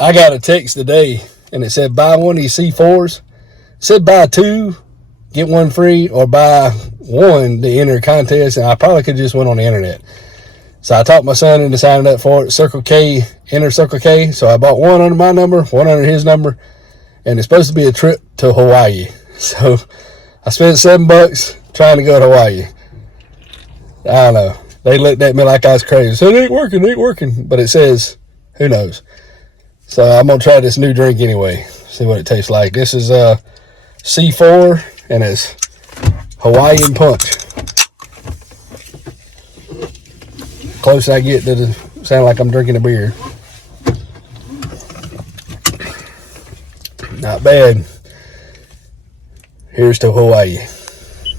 I got a text today, and it said buy one of these C4s. It said buy two, get one free, or buy one to enter a contest, and I probably could just went on the internet. So I talked my son into signing up for it. Circle K, enter Circle K. So I bought one under my number, one under his number, and it's supposed to be a trip to Hawaii. So I spent $7 trying to go to Hawaii. I don't know. They looked at me like I was crazy. So it ain't working. But it says, who knows? So I'm going to try this new drink anyway. See what it tastes like. This is C4, and it's Hawaiian Punch. Close I get to sound like I'm drinking a beer. Not bad. Here's to Hawaii.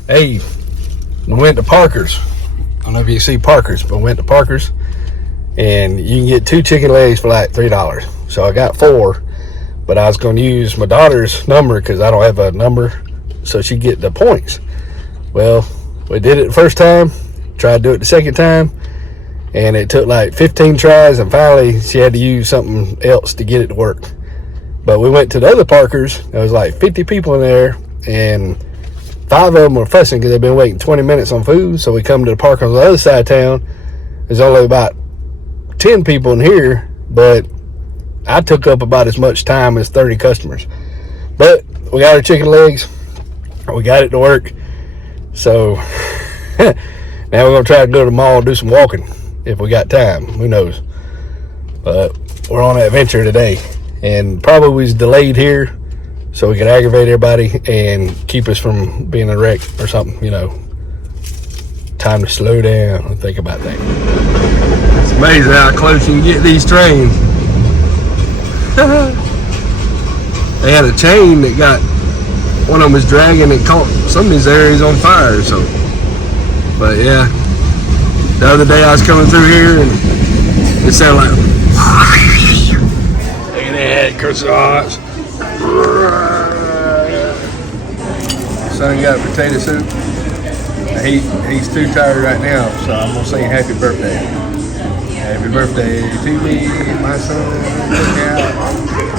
Hey, I went to Parker's. I don't know if you see Parker's, but I went to Parker's, and you can get 2 chicken legs for like $3. So I got 4, but I was going to use my daughter's number because I don't have a number, so she get the points. Well, we did it the first time, tried to do it the second time, and it took like 15 tries, and finally she had to use something else to get it to work. But we went to the other Parker's. There was like 50 people in there, and 5 of them were fussing because they've been waiting 20 minutes on food. So we come to the Parker on the other side of town. There's only about 10 people in here, but I took up about as much time as 30 customers. But we got our chicken legs. We got it to work. So now we're going to try to go to the mall and do some walking if we got time. Who knows? But we're on an adventure today, and probably was delayed here so we could aggravate everybody and keep us from being a wreck or something, you know. Time to slow down and think about things. It's amazing how close you can get these trains. They had a chain that got, one of them was dragging and caught some of these areas on fire, so. But yeah, the other day I was coming through here and it sounded like, look at that, croissants. Son got potato soup. He's too tired right now, so I'm gonna sing happy birthday. Happy birthday to me, my son took me out.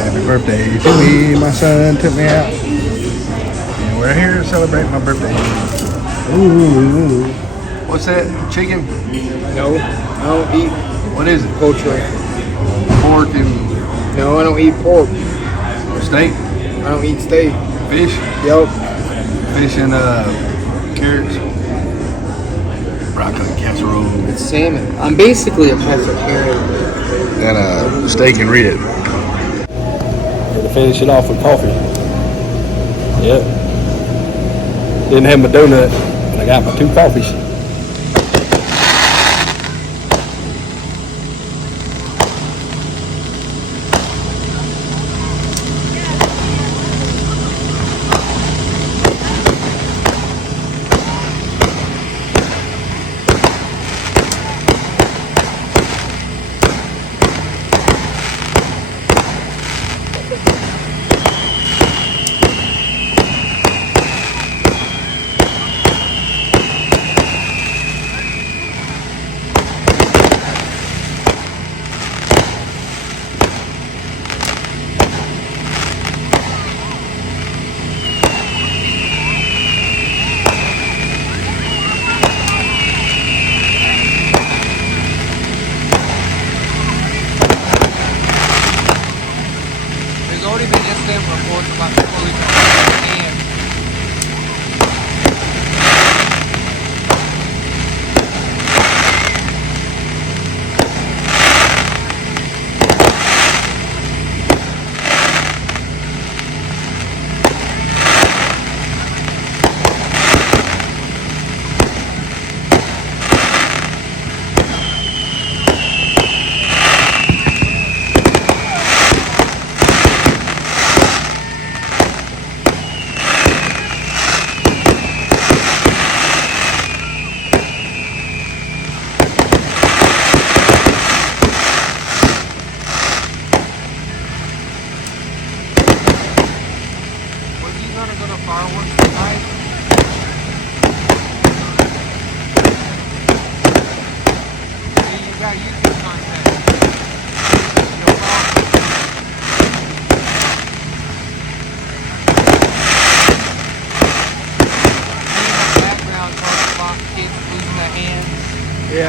Happy birthday to me, my son took me out. And we're here to celebrate my birthday. Ooh. What's that? Chicken? No, I don't eat. What is it? Poultry. Pork and... No, I don't eat pork. Steak? I don't eat steak. Fish? Yup. Fish and carrots. Broccoli casserole. It's salmon. I'm basically a pescatarian. And steak and rib. Going to finish it off with coffee. Yep. Didn't have my donut, but I got my 2 coffees.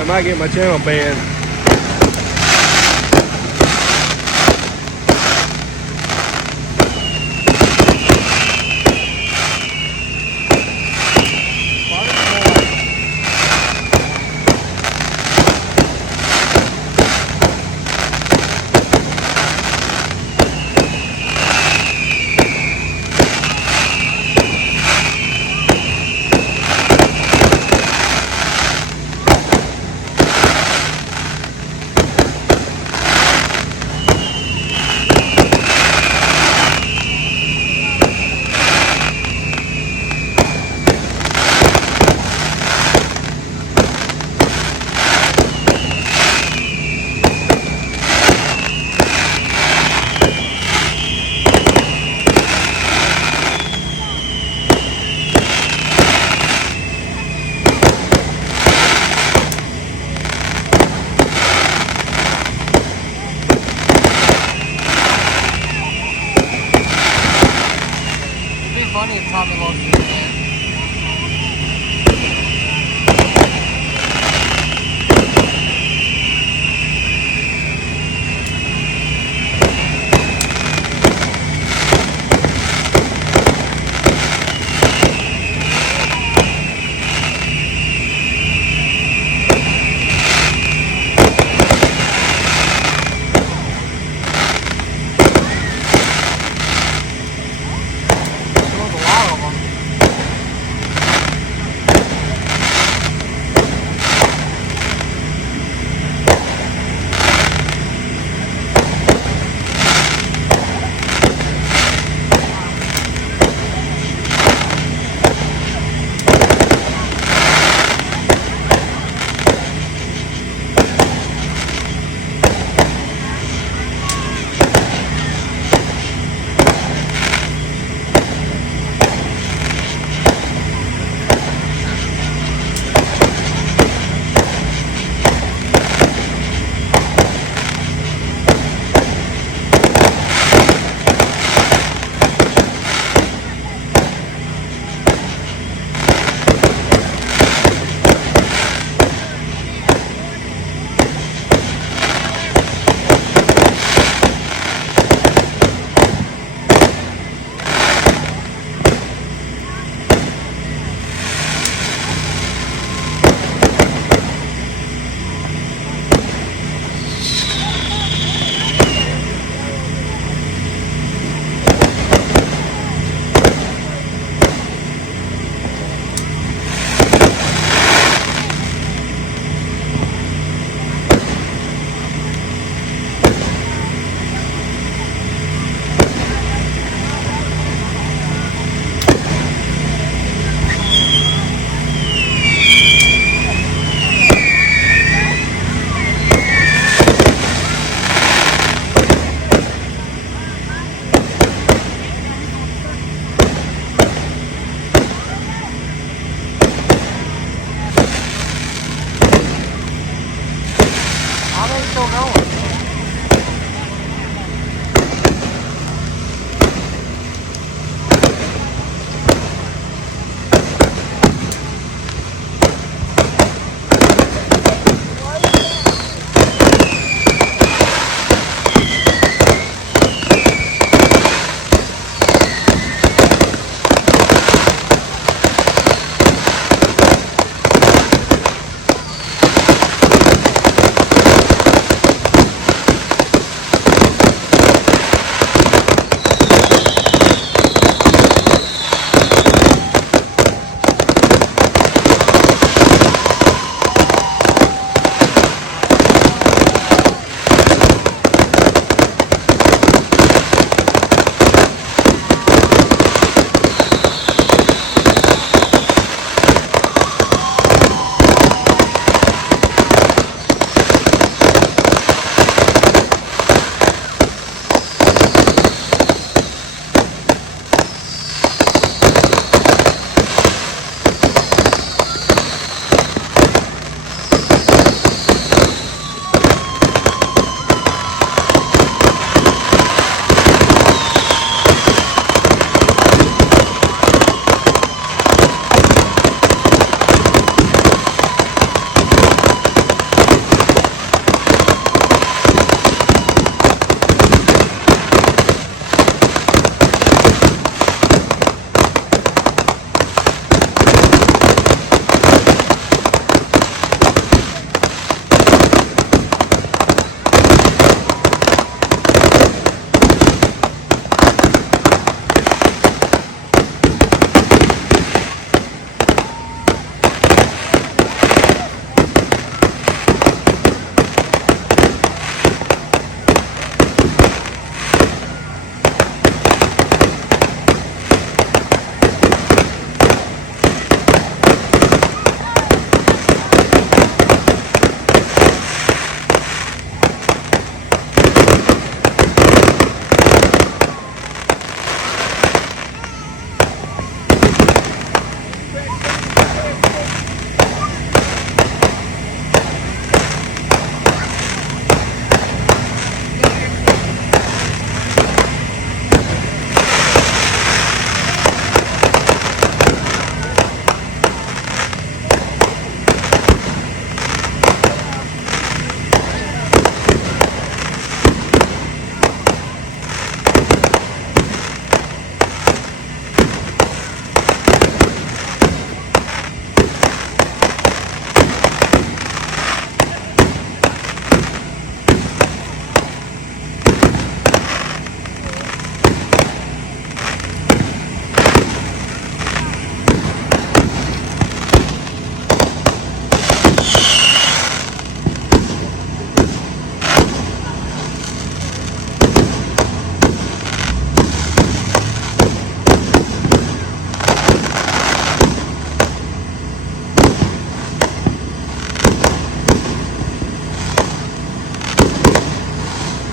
I might get my channel banned.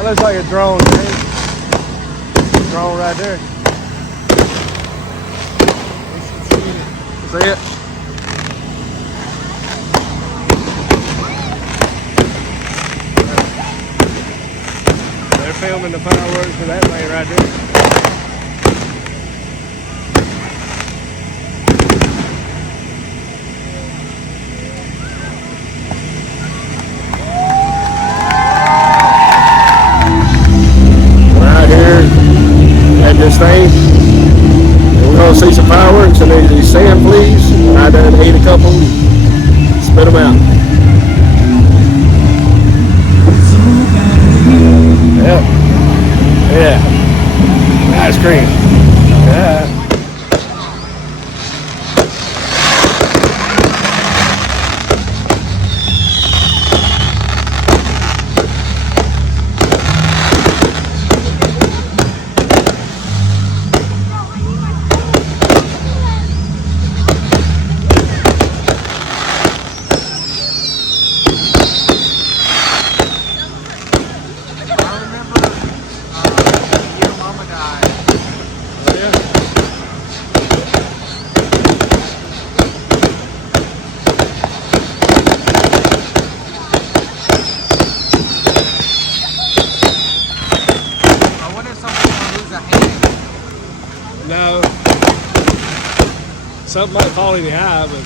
looks like a drone, man. Drone right there. See it? They're filming the fireworks for that thing right there. Right here at this thing. We're gonna see some fireworks and then these sand fleas. I done ate a couple, spit them out. Yep. Yeah. Ice cream. Yeah. No. Something might fall in the eye, but.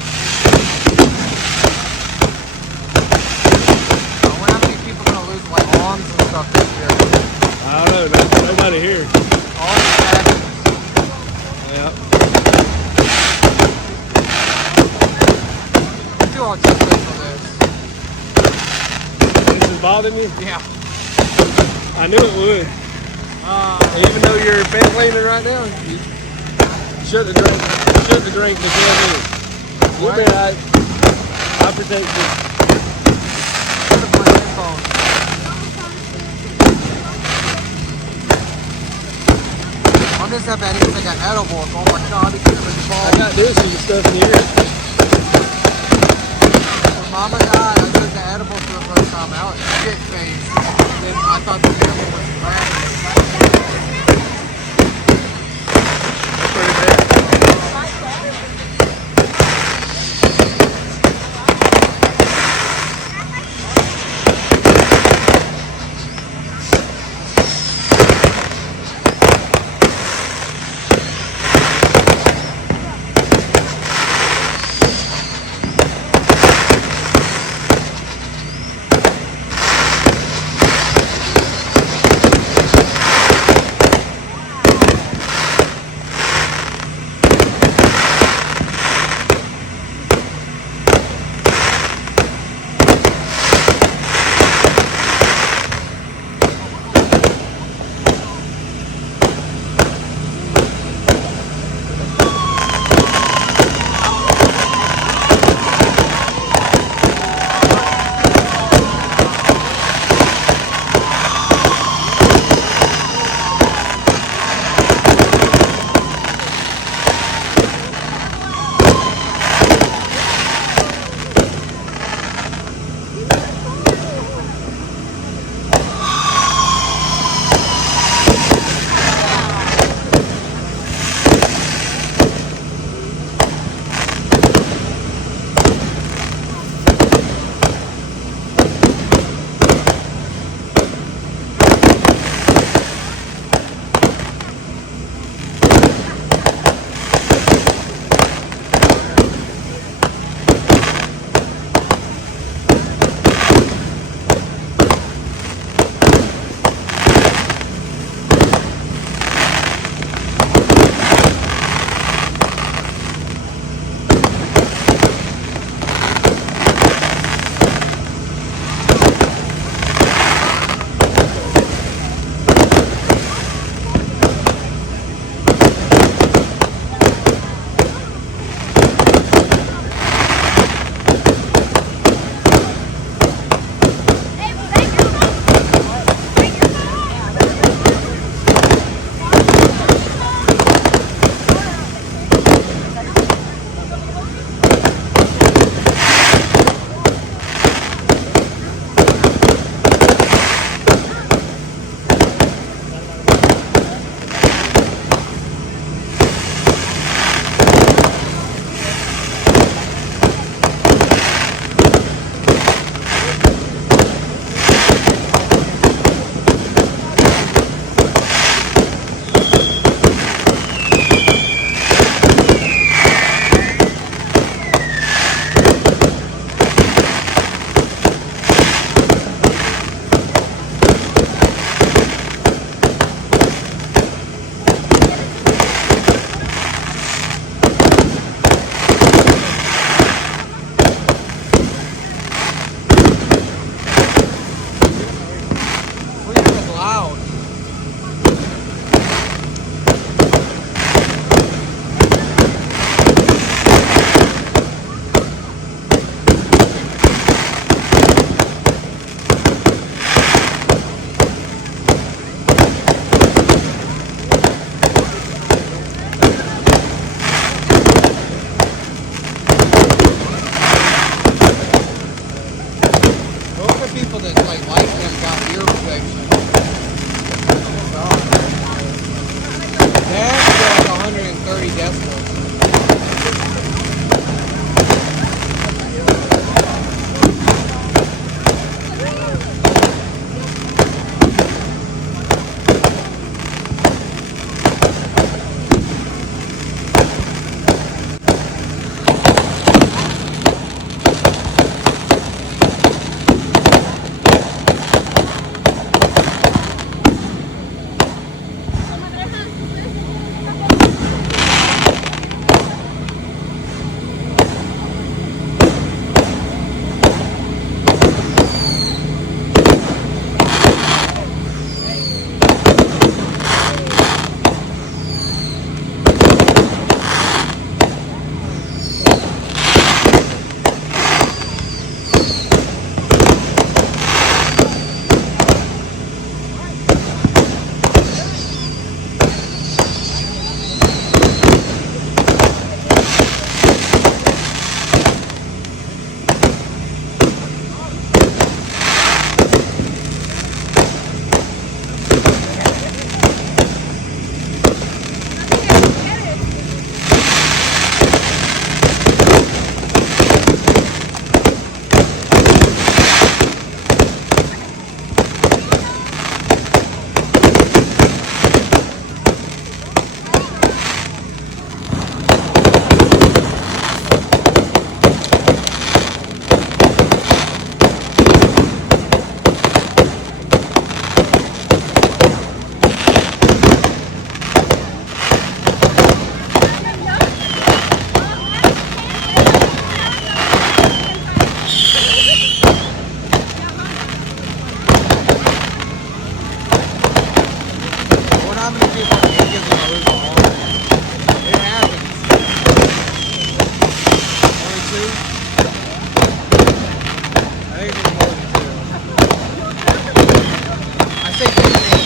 I wonder how many people gonna lose like arms and stuff this year. I don't know. Nobody here. All the actions. Yeah. I'm too autistic for this. This is bothering you? Yeah. I knew it would. Even though you're bed cleaning right now, you shut the drink. Shut the drink in 12 minutes. You'll be alright. I'll protect you. Put up my headphones. I'm just happy I didn't take an edible. Oh my god, he could have been I bald. got this and stuff in here. When Mama died, I took the edible for the first time out. Shit face. Then I thought the edible was bad. Pretty bad. think it's gonna lose the ball. It happens. Only two? I think it's more than two. I say defense.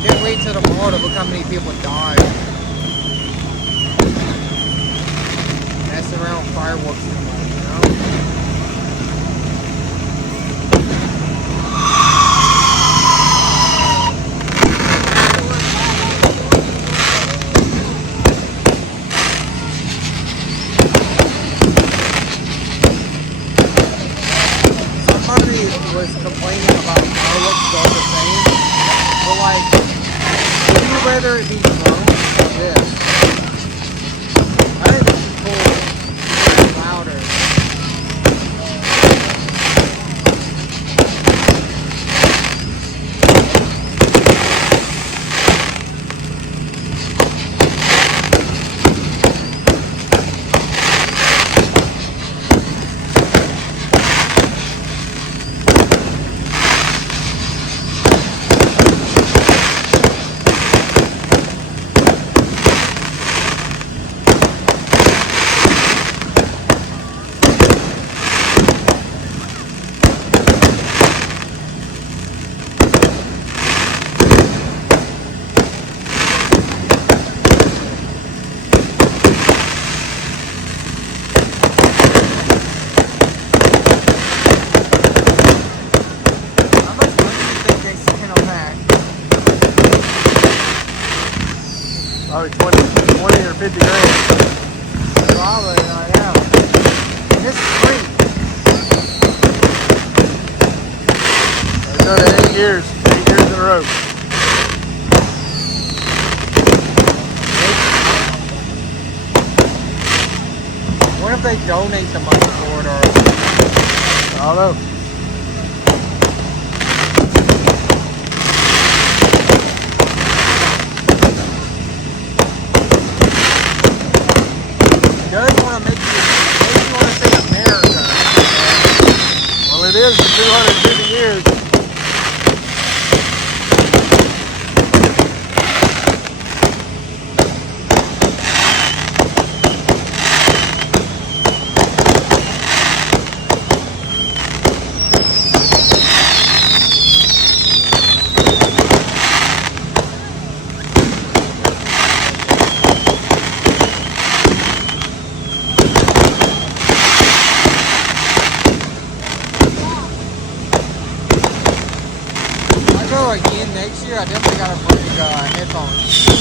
Can't wait till tomorrow to look how many people died. Messing around with fireworks too much, you know? Somebody was complaining about fireworks going the same, but like, would you rather it be drone or this? I think this is cool. It's louder. Probably 20 or 50 grand. Probably, I know. And this is free. I've done it 8 years in a row. What if they donate the money for it or? I don't know. Does want to make you want to say America. Well, it is for 250 years. year I definitely gotta bring headphones.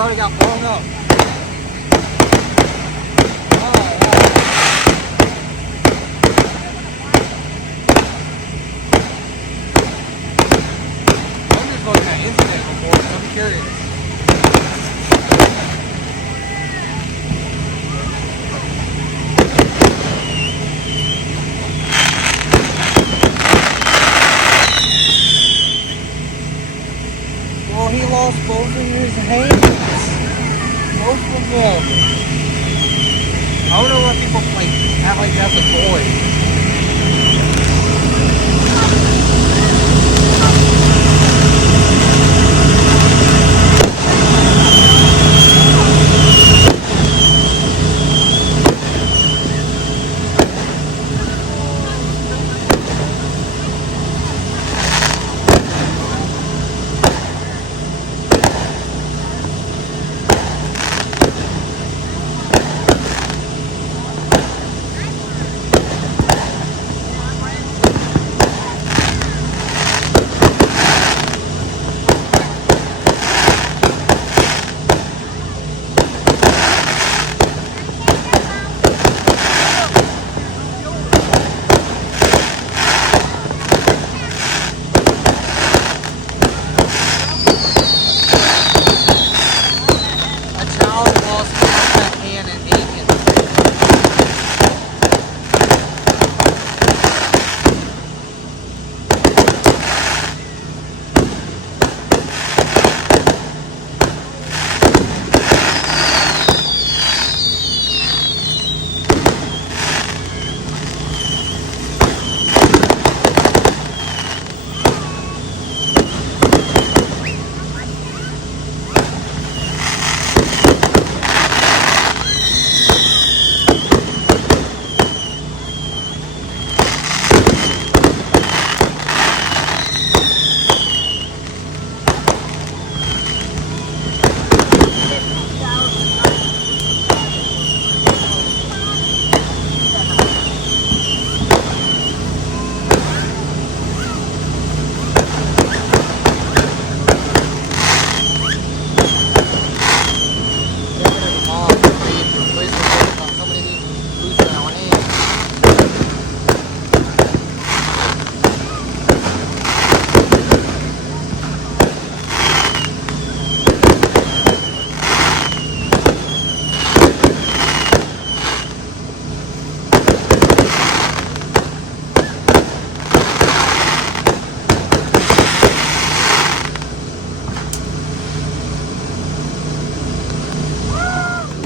Already got blown up. I'm just looking at incident reports. I'm curious. Well, he lost both of his hands. Both of them. I don't know why people act like that's a toy.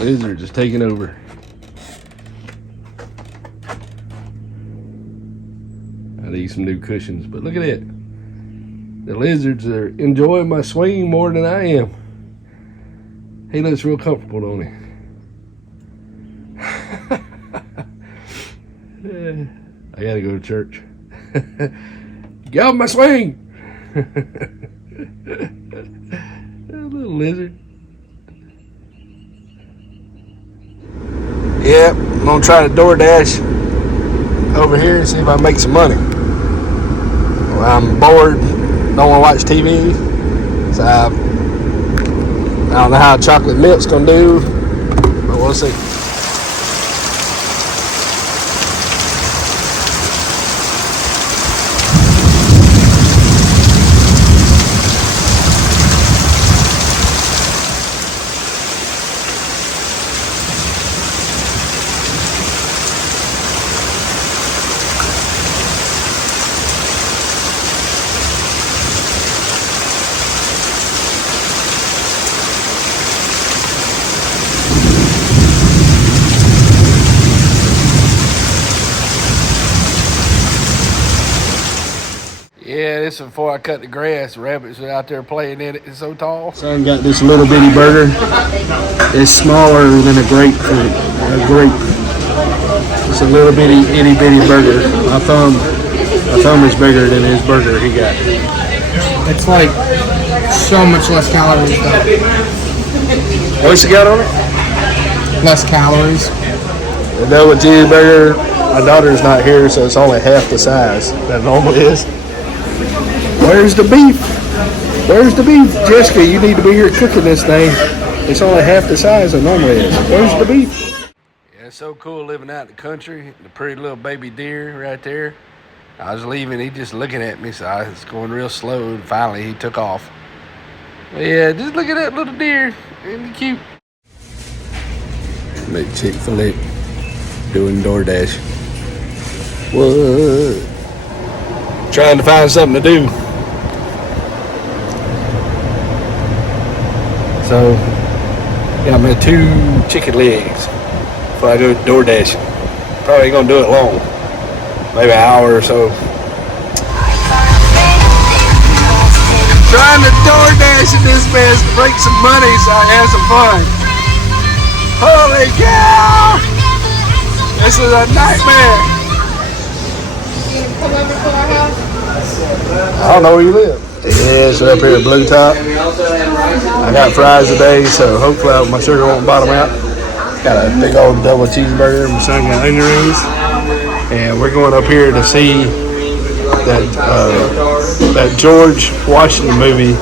Lizard just taking over. I need some new cushions, but look at it. The lizards are enjoying my swing more than I am. He looks real comfortable, don't he? I gotta go to church. Get off my swing! Little lizard. Yep, I'm gonna try to DoorDash over here and see if I make some money. Well, I'm bored, don't want to watch TV, so I don't know how chocolate milk's gonna do, but we'll see. Yeah, this is before I cut the grass. The rabbits are out there playing in it. It's so tall. Son got this little bitty burger. It's smaller than a grapefruit. It's a little bitty, itty bitty burger. My thumb is bigger than his burger he got. It's like so much less calories though. What's he got on it? Less calories. The double cheeseburger. My daughter's not here, so it's only half the size that it normally is. Where's the beef? Where's the beef? Jessica, you need to be here cooking this thing. It's only half the size it normally is. Where's the beef? Yeah, it's so cool living out in the country. The pretty little baby deer right there. I was leaving, he just looking at me, so I was going real slow, and finally he took off. But yeah, just look at that little deer. Isn't he cute? Make Chick-fil-A doing DoorDash. What? Trying to find something to do. So, got me 2 chicken legs before I go DoorDash. Probably ain't gonna do it long. Maybe an hour or so. Trying to DoorDash in this mess to make some money so I can have some fun. Holy cow! This is a nightmare. Come over to our house. I don't know where you live. Yeah, so up here at Blue Top. I got fries today, so hopefully my sugar won't bottom out. Got a big old double cheeseburger. My son got onion rings. And we're going up here to see that George Washington movie,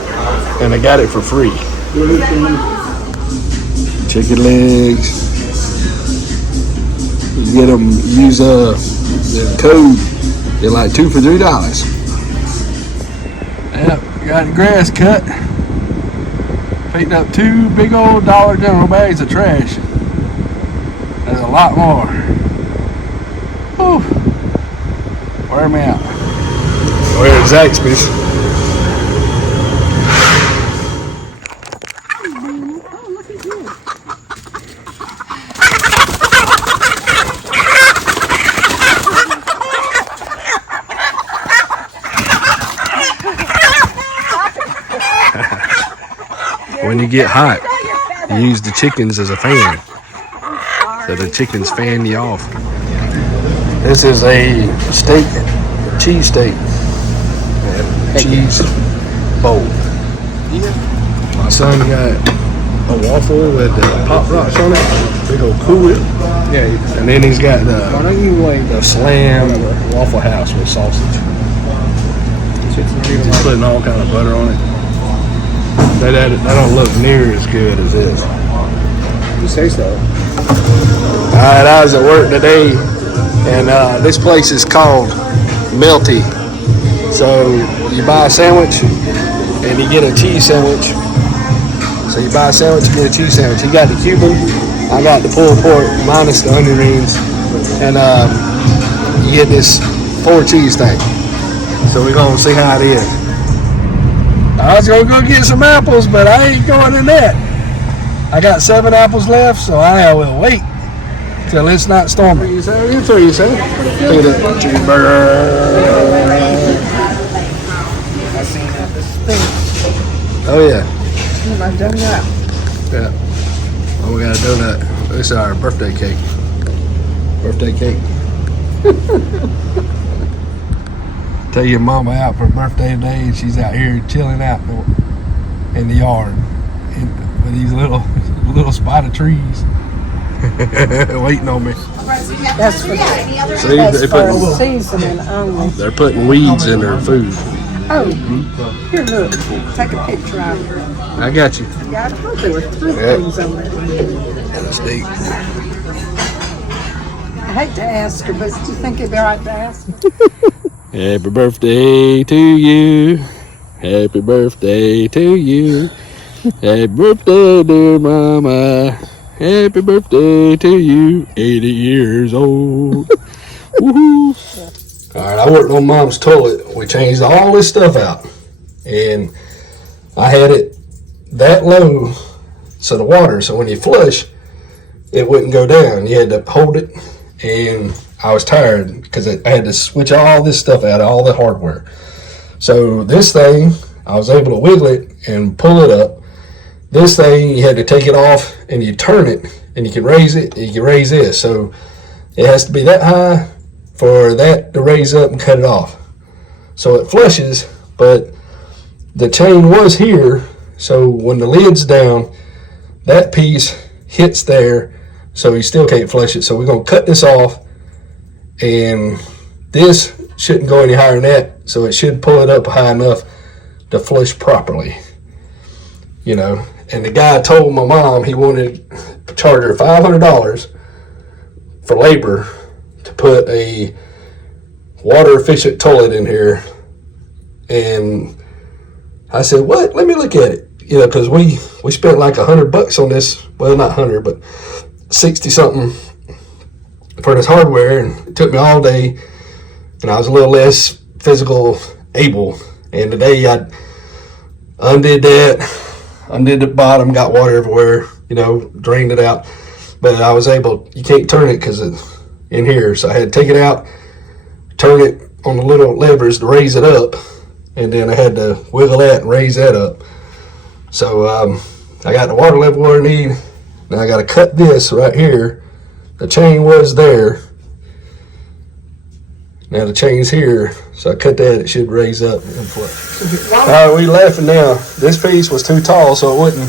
and I got it for free. Chicken legs. You get them, use the code. They're like 2 for $3. Yep, got the grass cut. Picked up 2 big old Dollar General bags of trash. There's a lot more. Whew. Wear me out. We're at Zaxby's. When you get hot, you use the chickens as a fan. So the chickens fan you off. This is a steak, cheese steak, and cheese bowl. My son got a waffle with Pop Rocks on it, big old Cool Whip. Yeah, and then he's got the Slam Waffle House with sausage. He's putting all kind of butter on it. That don't look near as good as this. You say so. Alright, I was at work today, and this place is called Melty. So you buy a sandwich, and you get a cheese sandwich. So you buy a sandwich, you get a cheese sandwich. You got the Cuban, I got the pulled pork minus the onion rings, and you get this 4 cheese thing. So we're gonna see how it is. I was gonna go get some apples, but I ain't going in that. I got 7 apples left, so I will wait till it's not storming. You say, you too, you say. Look at that cheeseburger. I seen that. This thing. Oh yeah. My donut. Yeah. Oh, we got a donut. This is our birthday cake. Birthday cake. Tell your mama out for birthday today, and she's out here chilling out in the yard with these little spot of trees waiting on me. That's for, See, that's for seasoning only. they're putting weeds in their food. Oh, here, look. Take a picture of it. I got you. Yeah, I thought there were 3 Yep. things on there. That's neat. I hate to ask her, but do you think it'd be all right to ask her? Happy birthday to you. Happy birthday to you. Happy birthday, dear mama. Happy birthday to you. 80 years old. Woohoo. All right, I worked on mom's toilet. We changed all this stuff out. And I had it that low, so the water, so when you flush, it wouldn't go down. You had to hold it, and I was tired because I had to switch all this stuff out, all the hardware. So this thing, I was able to wiggle it and pull it up. This thing, you had to take it off and you turn it, and you can raise it, and you can raise this. So it has to be that high for that to raise up and cut it off. So it flushes, but the chain was here, so when the lid's down, that piece hits there, so you still can't flush it. So we're gonna cut this off, and this shouldn't go any higher than that, so it should pull it up high enough to flush properly, you know. And the guy told my mom he wanted to charge her $500 for labor to put a water efficient toilet in here. And I said, what? Let me look at it. You know, because we spent like $100 on this. Well, not 100, but 60 something for this hardware, and it took me all day, and I was a little less physical able. And today I undid the bottom, got water everywhere, you know, drained it out. But I was able, you can't turn it because it's in here, so I had to take it out, turn it on the little levers to raise it up, and then I had to wiggle that and raise that up. So I got the water level where I need. Now I got to cut this right here. The chain was there. Now the chain's here, so I cut that. It should raise up and flush. All right, we laughing now. This piece was too tall, so it wouldn't.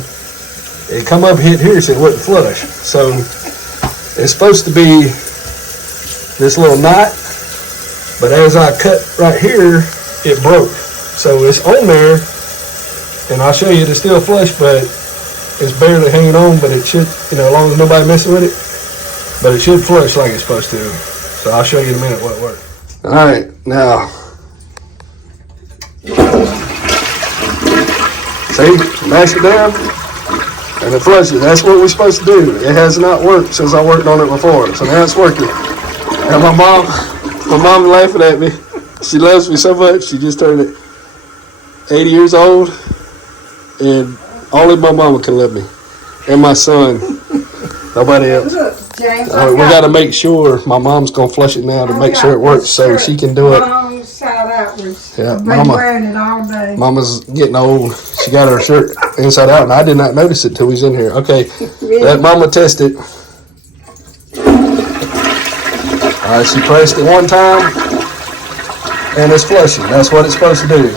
It come up, hit here, so it wouldn't flush. So it's supposed to be this little knot, but as I cut right here, it broke. So it's on there, and I'll show you it's still flush, but it's barely hanging on. But it should, you know, as long as nobody messing with it. But it should flush like it's supposed to. So I'll show you in a minute what worked. All right, now, see, mash it down, and it flushes. That's what we're supposed to do. It has not worked since I worked on it before, so now it's working. And my mom laughing at me. She loves me so much. She just turned 80 years old, and only my mama can love me, and my son. Nobody else. Look, James, We got to make sure my mom's gonna flush it now to make sure it works, so she can do it. long side outwards. Yeah, I've been Mama. wearing it all day. Mama's getting old. She got her shirt inside out, and I did not notice it till we was in here. Okay, let Mama test it. All right, she pressed it one time, and it's flushing. That's what it's supposed to do.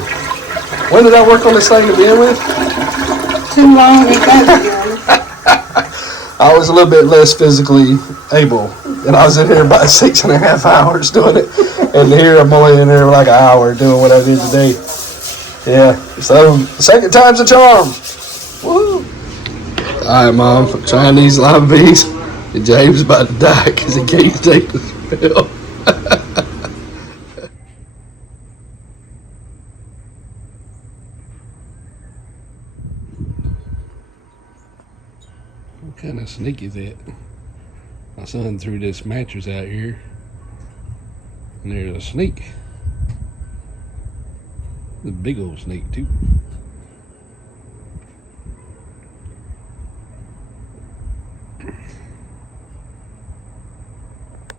When did I work on this thing to begin with? Too long ago. I was a little bit less physically able, and I was in here about 6.5 hours doing it, and here I'm only in here like an hour doing what I did today. Yeah, so second time's a charm. Woo! All right, Mom, I'm trying these lime bees, and James about to die because he can't take the smell. What kind of sneak is that? My son threw this mattress out here, and there's a snake. A big old snake too.